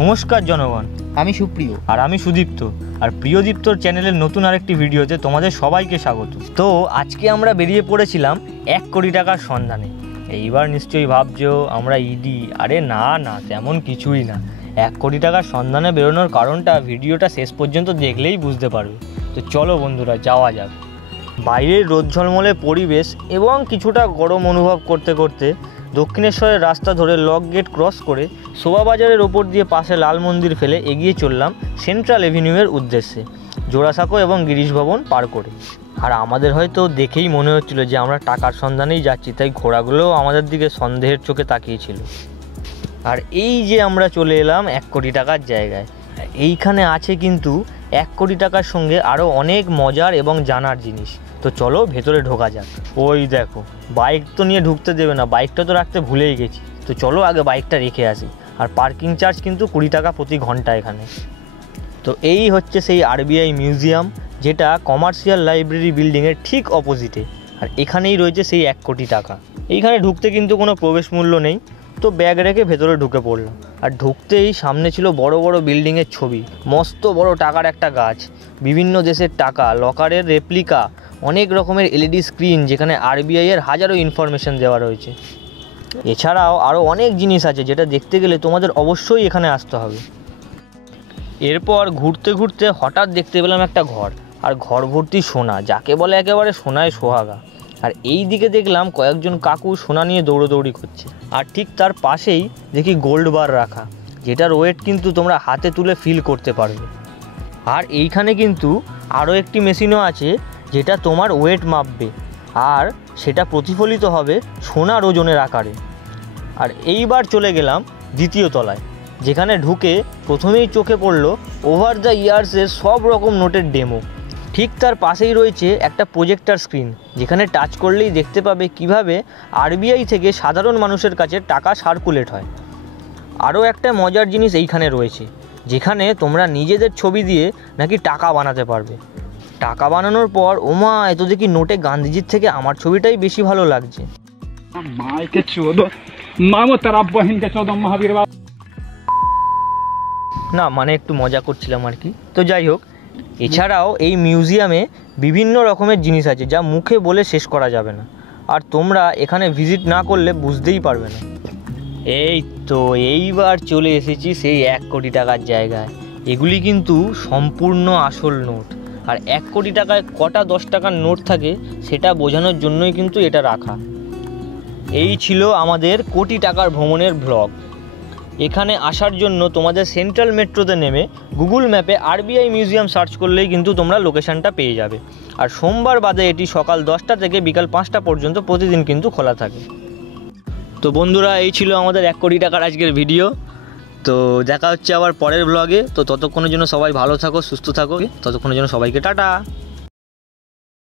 নমস্কার জনগণ, আমি সুপ্রিয় আর আমি সুদীপ্ত। আর প্রিয়দীপ্তর চ্যানেলের নতুন আরেকটি ভিডিওতে তোমাদের সবাইকে স্বাগত। তো আজকে আমরা বেরিয়ে পড়েছিলাম 1 কোটি টাকার সন্ধানে। এইবার নিশ্চয়ই ভাবছো আমরা ইডি। আরে না না, তেমন কিছুই না। 1 কোটি টাকার সন্ধানে বেরোনোর কারণটা ভিডিওটা শেষ পর্যন্ত দেখলেই বুঝতে পারবে। তো চলো বন্ধুরা, যাওয়া যাক। বাইরের রোদ ঝলমলে পরিবেশ এবং কিছুটা গরম অনুভব করতে করতে দক্ষিণেশ্বরের রাস্তা ধরে লক গেট ক্রস করে শোভাবাজারের ওপর দিয়ে পাশে লাল মন্দির ফেলে এগিয়ে চললাম সেন্ট্রাল এভিনিউয়ের উদ্দেশ্যে, জোড়াসাঁকো এবং গিরিশ ভবন পার করে। আর আমাদের হয়তো দেখেই মনে হচ্ছিল যে আমরা টাকার সন্ধানেই যাচ্ছি, তাই ঘোড়াগুলোও আমাদের দিকে সন্দেহের চোখে তাকিয়েছিল। আর এই যে আমরা চলে এলাম 1 কোটি টাকার জায়গায়। এইখানে আছে কিন্তু 1 কোটি টাকার সঙ্গে আরও অনেক মজার এবং জানার জিনিস। তো চলো ভেতরে ঢোকা যাক। ওই দেখো, বাইক তো নিয়ে ঢুকতে দেবে না, বাইকটা তো রাখতে ভুলেই গেছি। তো চলো আগে বাইকটা রেখে আসি। আর পার্কিং চার্জ কিন্তু 20 টাকা প্রতি ঘন্টা এখানে। তো এই হচ্ছে সেই আরবিআই মিউজিয়াম, যেটা কমার্শিয়াল লাইব্রেরি বিল্ডিংয়ের ঠিক অপোজিটে। আর এখানেই রয়েছে সেই 1 কোটি টাকা। এইখানে ঢুকতে কিন্তু কোনো প্রবেশ মূল্য নেই। তো ব্যাগ রেখে ভেতরে ঢুকে পড়লাম। আর ঢুকতেই সামনে ছিল বড় বড় বিল্ডিংয়ের ছবি, মস্ত বড় টাকার একটা গাছ, বিভিন্ন দেশের টাকা, লকারের রেপ্লিকা, অনেক রকমের এলইডি স্ক্রিন যেখানে আরবিআইয়ের হাজারো ইনফরমেশন দেওয়া রয়েছে। এছাড়াও আরও অনেক জিনিস আছে যেটা দেখতে গেলে তোমাদের অবশ্যই এখানে আসতে হবে। এরপর ঘুরতে ঘুরতে হঠাৎ দেখতে পেলাম একটা ঘর, আর ঘর ভর্তি সোনা, যাকে বলে একেবারে সোনায় সোহাগা। আর এই দিকে দেখলাম কয়েকজন কাকু সোনা নিয়ে দৌড়োদৌড়ি করছে। আর ঠিক তার পাশেই দেখি গোল্ড বার রাখা, যেটার ওয়েট কিন্তু তোমরা হাতে তুলে ফিল করতে পারবে। আর এইখানে কিন্তু আরও একটি মেশিনও আছে যেটা তোমার ওয়েট মাপবে, আর সেটা প্রতিফলিত হবে সোনার ওজনের আকারে। আর এইবার চলে গেলাম দ্বিতীয় তলায়, যেখানে ঢুকে প্রথমেই চোখে পড়লো ওভার দ্য ইয়ার্সের সব রকম নোটের ডেমো। ঠিক তার পাশেই রয়েছে একটা প্রজেক্টর স্ক্রিন, যেখানে টাচ করলেই দেখতে পাবে কিভাবে আরবিআই থেকে সাধারণ মানুষের কাছে টাকা সার্কুলেট হয়। আরও একটা মজার জিনিস এইখানে রয়েছে, যেখানে তোমরা নিজেদের ছবি দিয়ে নাকি টাকা বানাতে পারবে। টাকা বানানোর পর ওমা, এত দেখি নোটে গান্ধীজির থেকে আমার ছবিটাই বেশি ভালো লাগছে। না মানে একটু মজা করছিলাম আর কি। তো যাই হোক, এছাড়াও এই মিউজিয়ামে বিভিন্ন রকমের জিনিস আছে যা মুখে বলে শেষ করা যাবে না, আর তোমরা এখানে ভিজিট না করলে বুঝতেই পারবে না। এই তো এইবার চলে এসেছি সেই 1 কোটি টাকার জায়গায়। এগুলি কিন্তু সম্পূর্ণ আসল নোট। আর 1 কোটি টাকায় কটা 10 টাকার নোট থাকে সেটা বোঝানোর জন্যই কিন্তু এটা রাখা। এই ছিল আমাদের কোটি টাকার ভ্রমণের ব্লগ। এখানে আসার জন্য তোমাদের সেন্ট্রাল মেট্রোতে নেমে গুগল ম্যাপে আরবিআই মিউজিয়াম সার্চ করলেই কিন্তু তোমরা লোকেশানটা পেয়ে যাবে। আর সোমবার বাদে এটি সকাল 10টা থেকে বিকাল 5টা পর্যন্ত প্রতিদিন কিন্তু খোলা থাকে। তো বন্ধুরা, এই ছিল আমাদের 1 কোটি টাকার আজকের ভিডিও। তো দেখা হচ্ছে আবার পরের ব্লগে। তো ততক্ষণের জন্য সবাই ভালো থাকো, সুস্থ থাকো। ততক্ষণের জন্য সবাইকে টাটা।